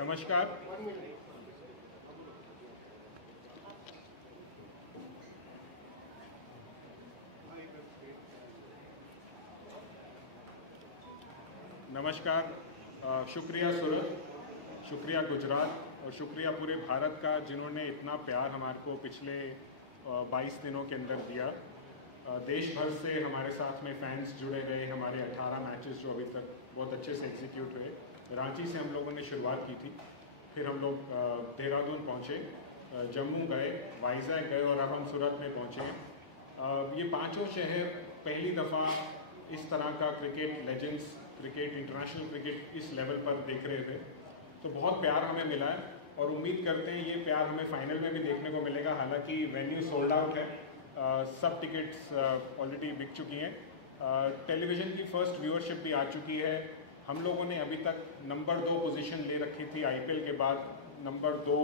नमस्कार। शुक्रिया सूरत, शुक्रिया गुजरात और शुक्रिया पूरे भारत का जिन्होंने इतना प्यार हमारे को पिछले 22 दिनों के अंदर दिया। देश भर से हमारे साथ में फैंस जुड़े रहे। हमारे 18 मैचेस जो अभी तक बहुत अच्छे से एग्जीक्यूट हुए। रांची से हम लोगों ने शुरुआत की थी, फिर हम लोग देहरादून पहुँचे, जम्मू गए, वाइजैक गए और अब हम सूरत में पहुँचे। ये पांचों शहर पहली दफ़ा इस तरह का cricket legends cricket, international cricket इस लेवल पर देख रहे थे, तो बहुत प्यार हमें मिला है और उम्मीद करते हैं ये प्यार हमें फाइनल में भी देखने को मिलेगा। हालांकि वेन्यू सोल्ड आउट है, सब टिकट्स ऑलरेडी बिक चुकी हैं। टेलीविज़न की फर्स्ट व्यूअरशिप भी आ चुकी है। हम लोगों ने अभी तक नंबर 2 पोजीशन ले रखी थी आईपीएल के बाद। नंबर 2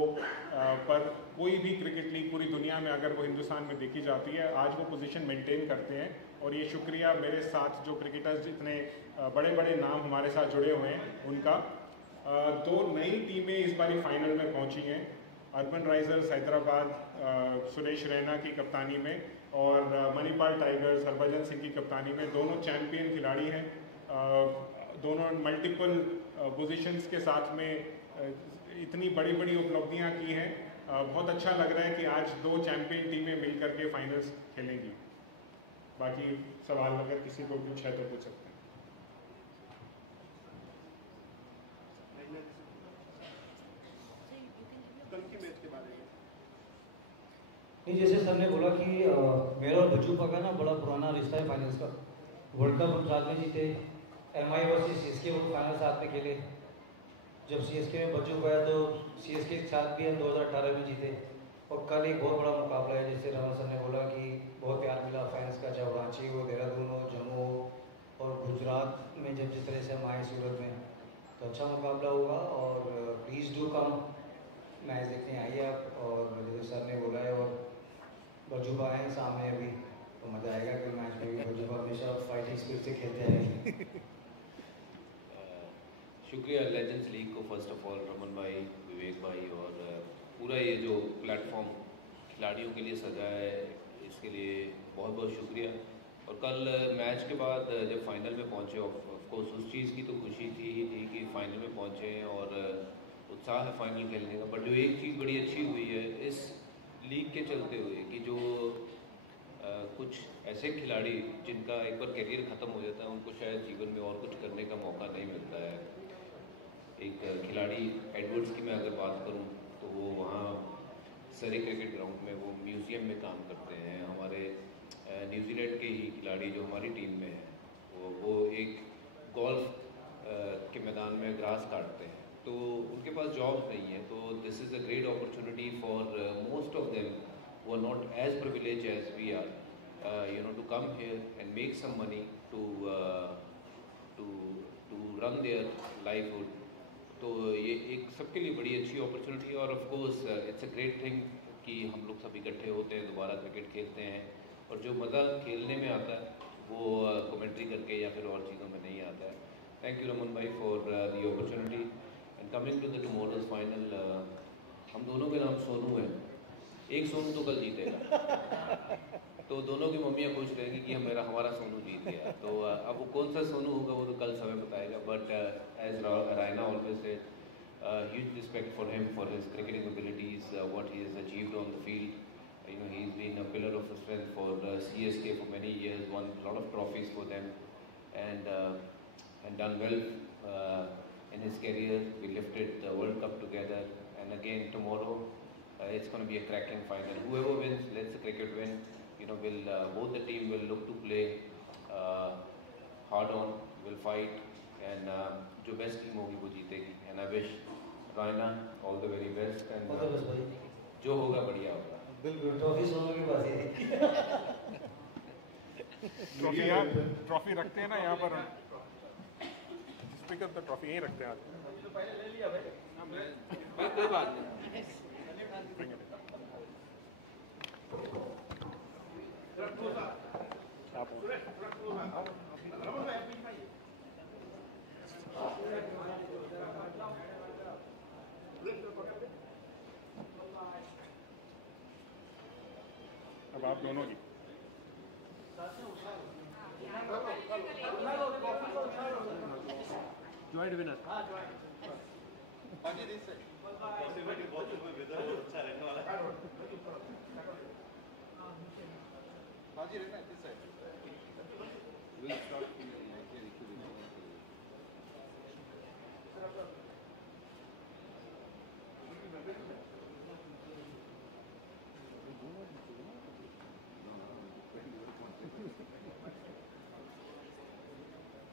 पर कोई भी क्रिकेट लीग पूरी दुनिया में अगर वो हिंदुस्तान में देखी जाती है, आज वो पोजीशन मेंटेन करते हैं। और ये शुक्रिया मेरे साथ जो क्रिकेटर्स इतने बड़े बड़े नाम हमारे साथ जुड़े हुए हैं उनका। 2 नई टीमें इस बारी फाइनल में पहुंची हैं। अर्बन राइजर्स हैदराबाद सुरेश रैना की कप्तानी में और मणिपाल टाइगर्स हरभजन सिंह की कप्तानी में, दोनों चैंपियन खिलाड़ी हैं। दोनों मल्टीपल पोजीशंस के साथ में इतनी बड़ी बड़ी उपलब्धियां की हैं। बहुत अच्छा लग रहा है कि आज 2 चैंपियन टीमें मिल करके फाइनल्स खेलेंगी। बाकी सवाल अगर किसी को कुछ है तो पूछ सकते हैं। कल की मैच के बारे में नहीं, जैसे सर ने बोला कि मेरा और बच्चू का ना बड़ा पुराना रिश्ता है फाइनल्स का। वर्ल्ड कप हम साथ में जीते, एमआई वर्सेस सीएसके वो फाइनल साथ में खेले। जब सीएसके में बच्चू पाया तो सीएसके के साथ भी हम 2018 में जीते। और कल एक बहुत बड़ा मुकाबला है, जैसे राणा सर ने बोला कि बहुत प्यार मिला फैंस का, चाहे रांची हो, देहरादून हो, जम्मू हो और गुजरात में जब जिस तरह से हम आए सूरत में, तो अच्छा मुकाबला होगा। और प्लीज़ डू कम, मैच देखने आइए आप। और जैसे सर ने बोला है और बजूबा हैं सामने अभी, तो मज़ा आएगा कि मैच में भी बजूबा हमेशा फाइटिंग स्पिरिट से खेलते हैं। शुक्रिया लेजेंड्स लीग को फर्स्ट ऑफ ऑल, रमन भाई, विवेक भाई और पूरा ये जो प्लेटफॉर्म खिलाड़ियों के लिए सजा है, इसके लिए बहुत बहुत शुक्रिया। और कल मैच के बाद जब फाइनल में पहुँचे, ऑफकोर्स उस चीज़ की तो खुशी थी कि फाइनल में पहुँचे और उत्साह है फाइनल खेलने का। बट जो एक चीज़ बड़ी अच्छी हुई है इस लीग के चलते हुए कि जो कुछ ऐसे खिलाड़ी जिनका एक बार करियर ख़त्म हो जाता है, उनको शायद जीवन में और कुछ करने का मौका नहीं मिलता है। एक खिलाड़ी एडवर्ड्स की मैं अगर बात करूं तो वो वहाँ सरी क्रिकेट ग्राउंड में वो म्यूज़ियम में काम करते हैं। हमारे न्यूजीलैंड के ही खिलाड़ी जो हमारी टीम में है वो एक गोल्फ के मैदान में ग्रास काटते हैं, तो उनके पास जॉब नहीं है। तो this is a great opportunity for most of them who are not as privileged as we are, to come here and make some money to run their livelihood. तो ये एक सबके लिए बड़ी अच्छी अपॉर्चुनिटी है। और of course it's a great thing कि हम लोग सब इकट्ठे होते हैं, दोबारा क्रिकेट खेलते हैं। और जो मज़ा खेलने में आता है वो कमेंट्री करके या फिर और चीज़ों में नहीं आता है। थैंक यू रमन भाई for the opportunity. And coming to the tomorrow's final, हम दोनों के नाम सोनू है। एक सोनू तो कल जीतेगा, तो दोनों की मम्मियाँ खुश रहेंगी कि हमारा सोनू जीत गया। तो अब वो कौन सा सोनू होगा वो तो कल समय बताएगा। But as Raina always said, huge respect for him for his cricketing abilities, what he has achieved on the field. He has been a pillar of strength for CSK for many years, won a lot of trophies for them, and done well in his career. We lifted the World Cup together, and again tomorrow it's going to be a cracking final. Whoever wins, let the cricket win. Will both the team will look to play hard on, will fight, and जो best team होगी वो जीतेगी. And I wish Raina all the very best, and जो होगा बढ़िया होगा। बिल्कुल, trophy Sonu के पास है। ट्रॉफी रखते हैं ना यहाँ पर, स्पीकर पर ट्रॉफी यहीं रखते हैं आज। तो पहले ले लिया भाई, कोई बात नहीं। आप दोनों की। Joint winner.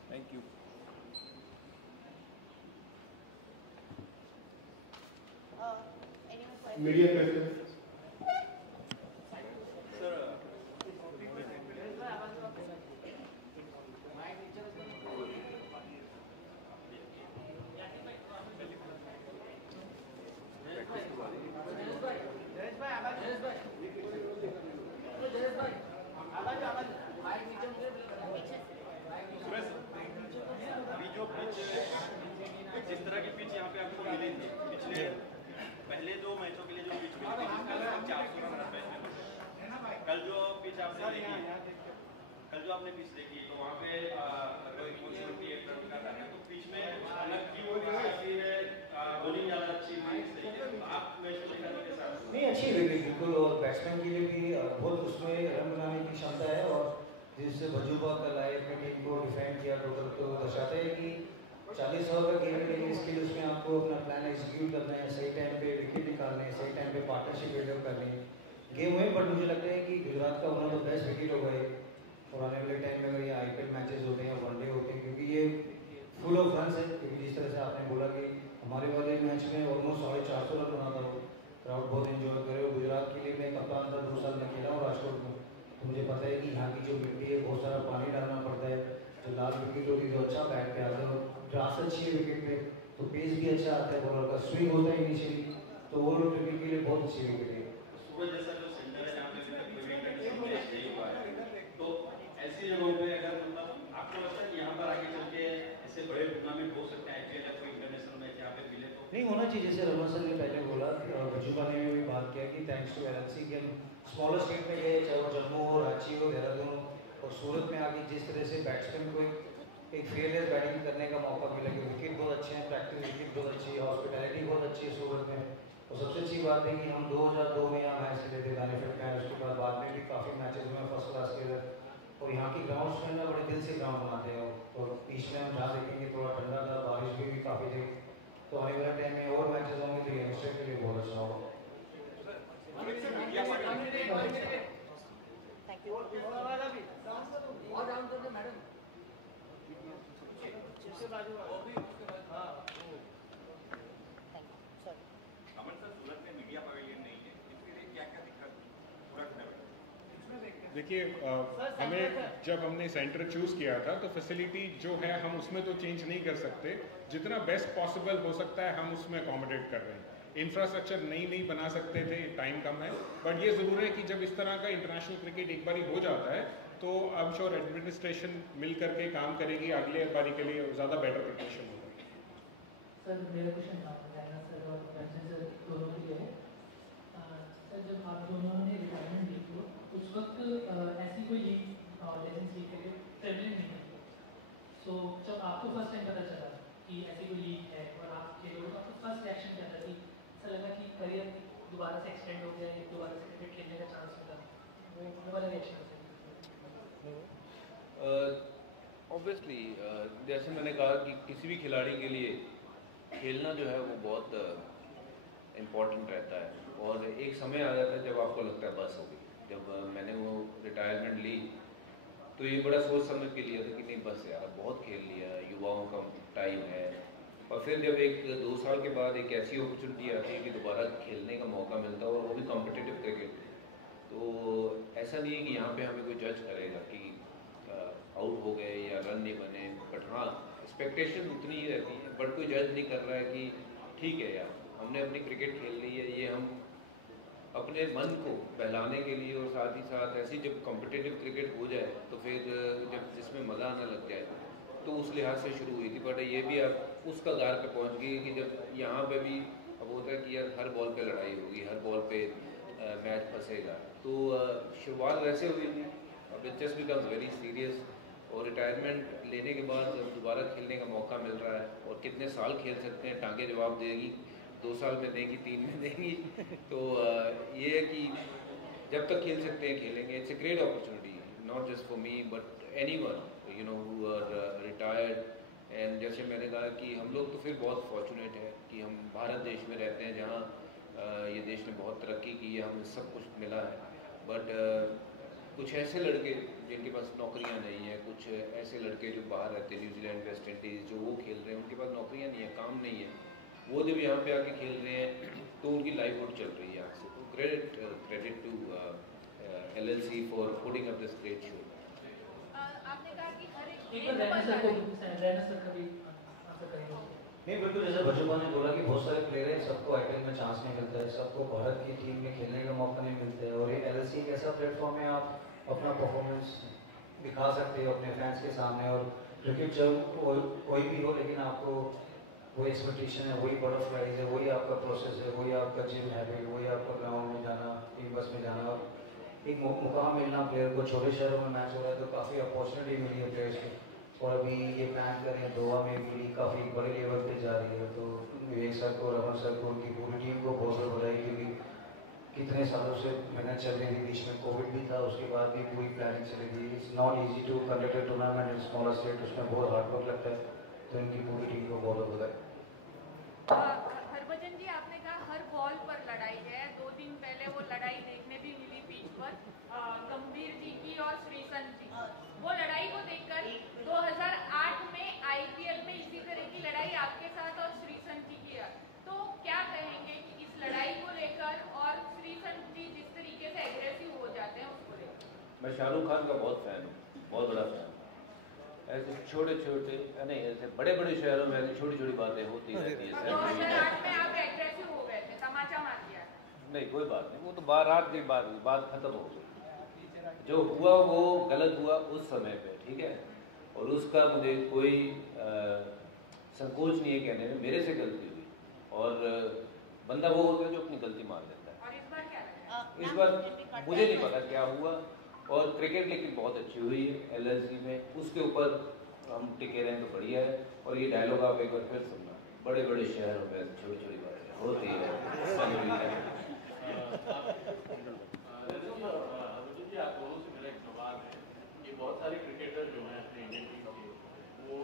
Thank you. Media presence. जिस तरह की पिच यहाँ पे आपको मिली थी पिछले पहले 2 मैचों के लिए जो पिच मिली थी जिसका लगभग 400 रन पहले कल जो पिच आपने देखी कल जो आपने पिच देखी तो वहाँ पे लगभग 178 रन का था तो पिच में अलग की वो बॉलिंग ज़्यादा अच्छी थी आप मैच को देखने के साथ नहीं अच्छी लगी बिल्कुल, और बैट्समैन के लिए भी बहुत उसमें रन बनाने की क्षमता है, और जिससे भजूबा कल आए अपनी टीम को डिफेंड किया टोटल, तो दर्शाता है कि 40 ओवर का गेम खेलने इसके लिए उसमें आपको अपना प्लान एग्जीक्यूट करना है, सही टाइम पे विकेट निकालने हैं, सही टाइम पे पार्टनरशिप बिल्डअप करनी है। गेम हुए बट मुझे लगता है कि गुजरात का one of the best wicket हो गए, और आने वाले टाइम में अगर ये IPL मैचेस होते हैं, वनडे होते हैं, क्योंकि ये फुल ऑफ रन है, क्योंकि जिस तरह से आपने बोला कि हमारे वाले मैच में ऑलमोस्ट 450 रन बना था, क्राउड बहुत एंजॉय करे। गुजरात के लिए मैं कप्तान था, 2 साल में खेला और राजकोट में, तो मुझे पता है कि यहाँ की जो मिट्टी है बहुत सारा पानी डालना पड़ता है, जो लाल विकेट होती है तो अच्छा बैट पे आता है, ग्रास अच्छी है विकेट पे तो पेस भी अच्छा आता है, बॉलर का स्विंग होता है इनिशियली, तो वो लोग क्रिकेट के लिए बहुत अच्छी विकेट है। सुबह जैसा जो सेंटर है जहाँ पे मैच नहीं हुआ है तो ऐसी जगहों पे अगर मतलब आपको लगता है कि यहाँ पर आगे चल के ऐसे बड़े टूर्नामेंट हो सकते हैं IPL या कोई इंटरनेशनल मैच यहाँ पे मिले तो नहीं होना चाहिए, जैसे रमन सर ने पहले बोला, भजूबा ने भी बात किया कि थैंक्स टू LNC कि हम स्मॉलर स्टेट में गए, चाहे वो जम्मू हो, रांची हो, देहरादून और सूरत में आगे जिस तरह से बैट्समैन को एक फेयरलेस बैटिंग करने का मौका मिला, कि विकेट बहुत अच्छे हैं, प्रैक्टिस विकेट बहुत अच्छी है, हॉस्पिटैलिटी बहुत अच्छी है सूरत में, और सबसे अच्छी बात है कि हम 2002 में यहाँ मैच खेले थे बेनिफिट मैच, उसके बाद में भी काफ़ी मैचेस में फर्स्ट क्लास के, और यहाँ की ग्राउंड्स में ना बड़े दिल से ग्राउंड बनाते हैं, और बीच में हम जहाँ देखेंगे थोड़ा ठंडा था, बारिश भी हुई काफ़ी देर, तो आने वाले टाइम में और मैचेस होंगे तो यंगस्टर के लिए बहुत अच्छा होगा। अमन सर सूरत में मीडिया पवेलियन नहीं है इसके लिए क्या क्या दिक्कत पूरा करना पड़ेगा? देखिए हमें जब हमने सेंटर चूज़ किया था तो फैसिलिटी जो है हम उसमें तो चेंज नहीं कर सकते, जितना बेस्ट पॉसिबल हो सकता है हम उसमें अकोमोडेट कर रहे हैं। इंफ्रास्ट्रक्चर नहीं बना सकते थे, टाइम कम है, बट ये ज़रूर है कि जब इस तरह का इंटरनेशनल क्रिकेट एक बारी हो जाता है तो आई एम श्योर एडमिनिस्ट्रेशन मिल करके काम करेगी, अगले बारी के लिए ज़्यादा बेटर प्रिपरेशन होगा। सर मेरा क्वेश्चन नारायण सर और रंजन सर दोनों के लिए है। सर जब आप दोनों ने रिटायरमेंट ली थी उस वक्त ऐसी कोई लीग लेजेंड्स लीग के लिए प्रेवलेंट नहीं थी, सो जब आपको फर्स्ट टाइम पता चला कि ऐसी कोई लीग है और आप खेलोगे तो आपको फर्स्ट रिएक्शन क्या था? कि ऐसा लगा कि करियर दोबारा से एक्सटेंड हो गया या दोबारा से क्रिकेट खेलने का चांस मिला, वो वाला रिएक्शन होता है? ऑब्वियसली जैसे मैंने कहा कि किसी भी खिलाड़ी के लिए खेलना जो है वो बहुत इम्पोर्टेंट रहता है, और एक समय आ जाता है जब आपको लगता है बस हो गई। जब मैंने वो रिटायरमेंट ली तो ये बड़ा सोच समझ के लिया था कि नहीं बस यार बहुत खेल लिया, युवाओं का टाइम है, और फिर जब 1-2 साल के बाद एक ऐसी अपॉर्चुनिटी आती है कि दोबारा खेलने का मौका मिलता है और वो भी कॉम्पिटिटिव क्रिकेट, तो ऐसा नहीं है कि यहाँ पे हमें कोई जज करेगा कि आउट हो गए या रन नहीं बने, बट हाँ एक्सपेक्टेशन उतनी ही रहती है, बट कोई जज नहीं कर रहा है कि ठीक है यार हमने अपनी क्रिकेट खेल ली है, ये हम अपने मन को बहलाने के लिए, और साथ ही साथ ऐसी जब कॉम्पिटिटिव क्रिकेट हो जाए तो फिर जब जिसमें मज़ा आने लग जाए तो उस लिहाज से शुरू हुई थी। बट ये भी अब उस कगार पे पहुंच गई कि जब यहाँ पे भी अब होता है कि यार हर बॉल पे लड़ाई होगी, हर बॉल पे मैच फंसेगा। तो शुरुआत वैसे हुई थी, अब it just becomes very serious, और रिटायरमेंट लेने के बाद दोबारा खेलने का मौका मिल रहा है, और कितने साल खेल सकते हैं टांगे जवाब देगी, 2 साल में देंगी, 3 में देंगी। तो ये है कि जब तक खेल सकते हैं खेलेंगे। It's a great opportunity, not just for me but anyone you know who are retired. And जैसे मैंने कहा कि हम लोग तो फिर बहुत फॉर्चुनेट है कि हम भारत देश में रहते हैं, जहाँ ये देश ने बहुत तरक्की की है, हमें सब कुछ मिला है। बट कुछ ऐसे लड़के जिनके पास नौकरियां नहीं है, कुछ ऐसे लड़के जो बाहर रहते हैं, न्यूजीलैंड, वेस्ट इंडीज़, जो वो खेल रहे हैं, उनके पास नौकरियां नहीं है, काम नहीं है, वो जब यहाँ पे आके खेल रहे हैं तो उनकी लाइवहुड चल रही है यहाँ से। तो great credit to LLC for putting up this great show. आपने कहा कि हर एक बार रैना सर का भी आंसर करेंगे। नहीं, बिल्कुल जैसे भजूपा ने बोला कि बहुत सारे प्लेयर हैं, सबको IPL में चांस नहीं मिलता है, सबको भारत की टीम में खेलने का मौका नहीं मिलता है, और ये LLC एक ऐसा प्लेटफॉर्म है, आप अपना परफॉर्मेंस दिखा सकते हो अपने फैंस के सामने। और क्रिकेट जब कोई भी हो, लेकिन आपको वही एक्सपेक्टेशन है, वही बटरफ्लाइज है, वही आपका प्रोसेस है, वही आपका जिम हैबिट, वही आपका ग्राउंड में जाना, टीम बस में जाना, और एक मुकाम मिलना प्लेयर को। छोटे शहरों में मैच हो रहा है तो काफ़ी अपॉर्चुनिटी मिली है प्लेयर्स को, और अभी ये प्लान कर रहे हैं गोवा में भी काफ़ी बड़े लेवल पे जा रही है। तो विवेक सर को, रमन सर को, उनकी पूरी टीम को बहुत बहुत बधाई, क्योंकि कितने सालों से मेहनत चल रही थी, बीच में कोविड भी था, उसके बाद भी पूरी प्लानिंग चली थी। It's not easy to conduct a tournament in smaller state, उसमें बहुत हार्ड वर्क लगता है, तो इनकी पूरी टीम को बहुत बहुत बधाई। हरभजन जी, आपने कहा हर बॉल पर लड़ाई है। 2 दिन पहले वो लड़ाई देखने भी मिली पिच पर, गंभीर जी की और श्रीसंत जी। वो लड़ाई को देखकर 2008 में IPL में इसी तरह की लड़ाई आपके साथ और श्रीसंत जी की है, तो क्या कहेंगे कि इस लड़ाई को लेकर, और श्रीसंत जी जिस तरीके से एग्रेसिव हो जाते हैं उसको लेकर? मैं शाहरुख खान का बहुत फैन हूँ, बहुत बड़ा फैन। ऐसे छोटे छोटे नहीं, ऐसे बड़े बड़े शहरों में ऐसी छोटी छोटी बातें होती रहती है। 2008 में आप एग्रेसिव हो गए थे, तमाचा मार दिया। नहीं, कोई बात नहीं, वो तो बारात की बात खत्म हो गई। जो हुआ वो गलत हुआ उस समय पे, ठीक है, और उसका मुझे कोई संकोच नहीं है कहने में, मेरे से गलती हुई, और बंदा वो होता है जो अपनी गलती मान लेता है। और इस बार क्या? इस बार मुझे नहीं पता क्या हुआ, और क्रिकेट लेकिन बहुत अच्छी हुई है LLC में, उसके ऊपर हम टिके रहें तो बढ़िया है। और ये डायलॉग आप एक बार फिर सुनना, बड़े बड़े शहरों में छोटी छोटी बातें होती है। आप दोनों से मेरा एक सवाल है कि बहुत सारे क्रिकेटर जो हैं अपने इंडियन टीम के, वो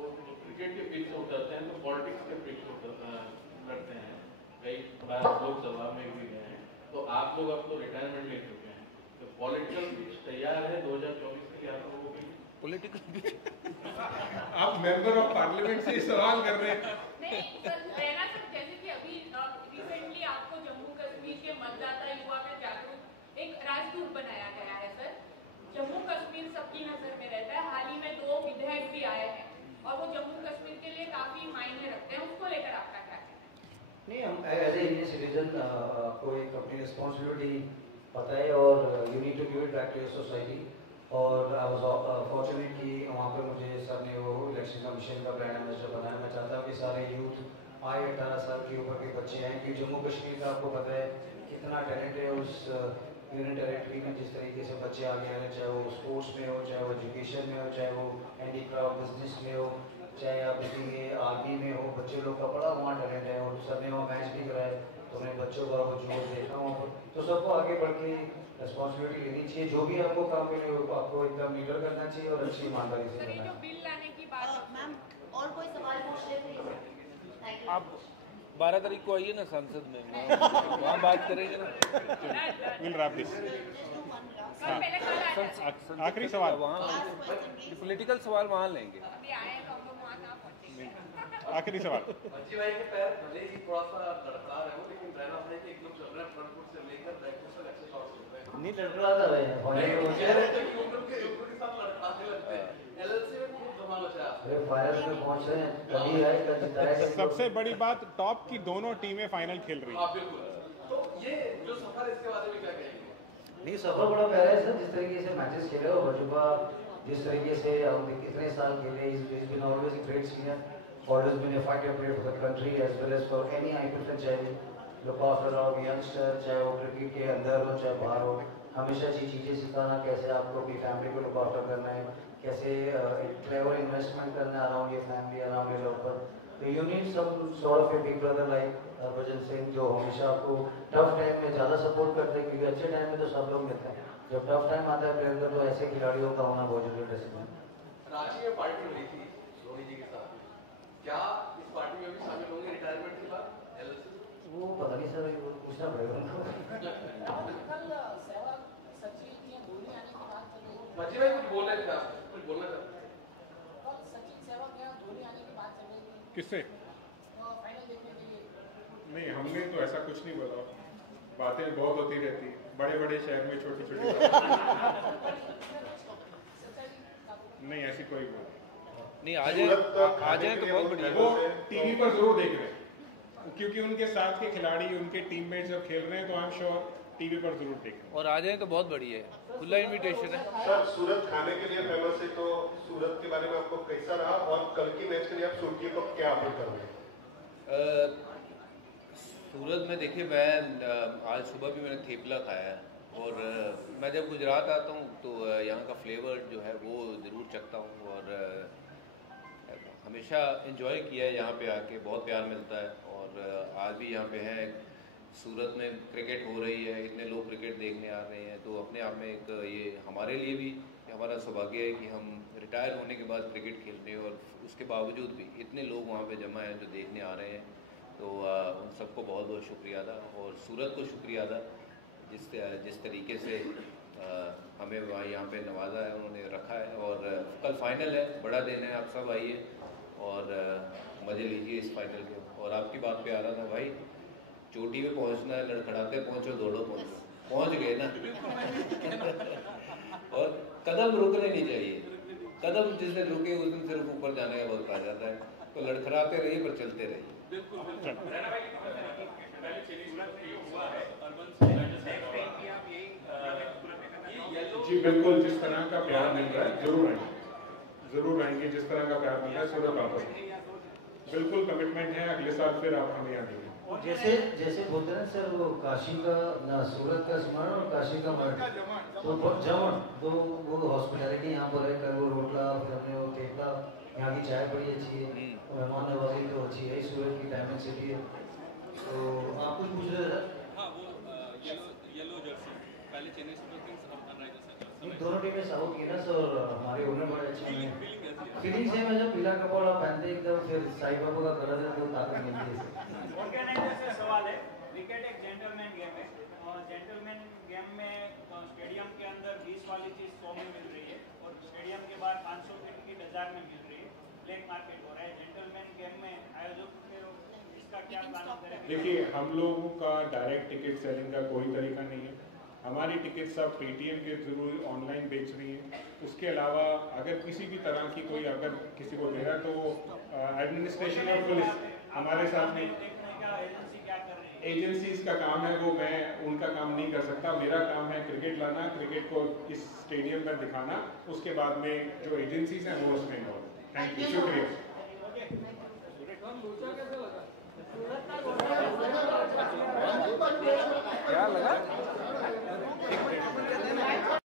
क्रिकेट के पिच से उतरते हैं तो पॉलिटिक्स के पिच से लड़ते हैं, कई बार लोकसभा में भी गए हैं। तो आप लोग अब तो रिटायरमेंट ले चुके हैं, तो पॉलिटिकल पिच तैयार है 2024 के लिए आप लोगों की? पॉलिटिकल पिच आप मेंबर ऑफ पार्लियामेंट से सवाल कर रहे हैं? नहीं सर, रैना सर, जैसे कि अभी रिसेंटली आपको जम्मू कश्मीर के मतदाता युवा में जागरूक एक राजदूत बनाया गया है सर। जम्मू कश्मीर सबकी नजर में रहता है, हाल ही में 2 विधेयक भी आए हैं और वो जम्मू कश्मीर के लिए काफी मायने रखते हैं, उसको लेकर आपका क्या कहना है? नहीं, हम एज ए इंडियन सिटीजन आपको एक अपनी रिस्पॉन्सिबिलिटी पता है, और you need to give it back to your society. और आई वाज फॉर्चुनेट कि वहाँ पे मुझे सर ने वो इलेक्शन कमीशन का ब्रांड एम्बेसडर बनाया। मैं चाहता हूँ कि सारे यूथ आए, 18 साल के ऊपर के बच्चे हैं, कि जम्मू कश्मीर का आपको पता है कितना टैलेंट है उस यूनियन टेरेटरी में, जिस तरीके से बच्चे आगे आ रहे हैं, चाहे वो स्पोर्ट्स में हो, चाहे वो एजुकेशन में हो, चाहे वो हैंडीक्राफ्ट बिजनेस में हो, चाहे आप इसलिए आर्मी में हो, बच्चे लोग का बड़ा वहाँ टैलेंट है। और सर ने वहाँ मैच भी कराए, तो मैं बच्चों का वो जोश देखा हूँ। तो सबको आगे बढ़ के रिस्पॉन्सिबिलिटी लेनी चाहिए, जो भी आपको काम मिले आपको एकदम लीडर करना चाहिए और अच्छी ईमानदारी से करना जो बिल लाने की बात, मैम और कोई सवाल पूछ ले? आप 12 तारीख को आइए ना संसद में, वहाँ बात करेंगे ना। Will wrap this. आखिरी सवाल वहाँ पॉलिटिकल सवाल वहाँ लेंगे। आखिरी सवाल। अजी भाई के पैर भले ही थोड़ा सा लड़खड़ा रहे हो, लेकिन रैना भाई के एकदम चल रहे हैं, फ्रंट फुट से लेकर बैक फुट तक अच्छे शॉट्स हो रहे हैं। नहीं लड़खड़ा रहे हैं, के साथ लड़खड़ाने लगते हैं। LLC में खूब धमाल मचा है। अरे फाइनल में पहुंच रहे हैं, कभी है कल जीता है। सबसे बड़ी बात, टॉप की दोनों टीमें फाइनल खेल रही हैं। हाँ बिल्कुल। तो ये जो सफर, इसके बारे में क्या कहेंगे? नहीं, सफर बड़ा प्यारा है सर, जिस तरीके से मैचेस खेले हो बजुबा, जिस तरीके से हम इतने साल खेले, is been always a great senior, always been a fighter player for the country as well as for any IPL franchise. Look after of youngster, चाहे वो क्रिकेट के अंदर हो चाहे बाहर हो, हमेशा अच्छी चीज़ें सिखाना, कैसे आपको अपनी फैमिली को लुक आफ्टर करना है, कैसे क्लेवर इन्वेस्टमेंट करना है around your family, around your local. तो you need some sort of a big brother like Harbhajan Singh, जो हमेशा आपको टफ टाइम में ज़्यादा सपोर्ट करते हैं, क्योंकि अच्छे टाइम में तो सब लोग मिलते हैं, जब टफ टाइम आता है प्लेयर का तो ऐसे खिलाड़ियों का होना बहुत जरूरी ड्रेसिंग में। रांची में पार्टी हुई थी धोनी जी के साथ, क्या इस पार्टी में भी शामिल होंगे रिटायरमेंट के बाद? वो पता नहीं सर, वो पूछना पड़ेगा उनको। मजी भाई कुछ बोल रहे थे, कुछ बोलना चाहते? किससे? नहीं, हमने तो ऐसा कुछ नहीं बोला, बातें बहुत होती रहती है, बड़े बड़े शहर में छोटी छोटी नहीं ऐसी कोई बात नहीं। आ जाए तो बहुत बढ़िया। वो टीवी पर जरूर देख रहे हैं, क्योंकि उनके साथ के खिलाड़ी, उनके टीममेट जब खेल रहे हैं तो आई एम श्योर टीवी पर जरूर देख रहे हैं। और आ जाए तो बहुत बढ़िया है, खुला इनविटेशन है। सर, सूरत खाने के लिए फेमस है, तो सूरत के बारे में आपको कैसा रहा, और कल की मैच के लिए आप सूरत को क्या अपील करोगे? सूरत में देखिए, मैं आज सुबह भी मैंने थेपला खाया है, और मैं जब गुजरात आता हूँ तो यहाँ का फ्लेवर जो है वो ज़रूर चखता हूँ, और हमेशा एंजॉय किया है यहाँ पे आके, बहुत प्यार मिलता है। और आज भी यहाँ पे है, सूरत में क्रिकेट हो रही है, इतने लोग क्रिकेट देखने आ रहे हैं, तो अपने आप में एक ये हमारे लिए भी हमारा सौभाग्य है कि हम रिटायर होने के बाद क्रिकेट खेलते हैं, और उसके बावजूद भी इतने लोग वहाँ पे जमा हैं जो देखने आ रहे हैं। तो उन सबको बहुत बहुत शुक्रिया अदा, और सूरत को शुक्रिया अदा जिस तरीके से हमें वहाँ यहाँ पे नवाजा है, उन्होंने रखा है। और कल फाइनल है, बड़ा दिन है, आप सब आइए और मज़े लीजिए इस फाइनल के। और आपकी बात पे आ रहा था भाई, चोटी पे पहुँचना है, लड़खड़ाते पहुँचो, दौड़ो पहुँचो, पहुँच गए ना। और कदम रुकने नहीं चाहिए, कदम जिस दिन रुके उस दिन सिर्फ ऊपर जाने का वक्त आ जाता है। तो लड़खड़ाते रहिए पर चलते रहिए। जी बिल्कुल, जिस तरह का प्यार मिल रहा है जरूर आएंगे, जिस तरह का प्यार मिल रहा है सूरत वापस बिल्कुल कमिटमेंट है, अगले साल फिर आप हमें यहाँ देंगे। जैसे बोलते हैं सर, वो काशी का ना, सूरत का स्मरण और काशी का मरण, तो जमन तो वो हॉस्पिटैलिटी यहाँ पर है, कल वो रोटला, फिर हमने वो थेपला, यहाँ की चाय बड़ी अच्छी है, मेहमान नवाजी तो अच्छी है, सूरत की डायमंड सिटी है। तो आप कुछ पूछ रहे थे? हाँ, वो येलो जर्सी पहले चेन्नई सुपर किंग्स और सनराइजर्स दोनों टीमें साउथ की ना सर, हमारे ओनर बड़े अच्छे हैं। फीलिंग सेम है, जब पीला कपड़ा पहनते एकदम, फिर साई बाबू का कलर है तो ताकत मिलती है। ऑर्गेनाइजर से सवाल है, क्रिकेट एक जेंटलमैन गेम है, और जेंटलमैन गेम में स्टेडियम के अंदर 20 वाली चीज़ 100 में मिल रही है, और स्टेडियम के बाहर 500 की टिकट 1000 में मिल रही है, ब्लैक मार्केट हो रहा है। जेंटलमैन गेम में आयोजक इसका क्या प्लान करेंगे? देखिए, हम लोगों का डायरेक्ट टिकट सेलिंग का कोई तरीका नहीं है, हमारी टिकट सब पेटीएम के थ्रू ऑनलाइन बेच रही है। उसके अलावा अगर किसी भी तरह की कोई, अगर किसी को दे रहा है तो एडमिनिस्ट्रेशन और पुलिस हमारे साथ में, एजेंसीज का काम है, वो मैं उनका काम नहीं कर सकता। मेरा काम है क्रिकेट लाना, क्रिकेट को इस स्टेडियम में दिखाना, उसके बाद में जो एजेंसीज हैं वो उसमें इन्वॉल्व। थैंक यू, शुक्रिया। क्या लगा?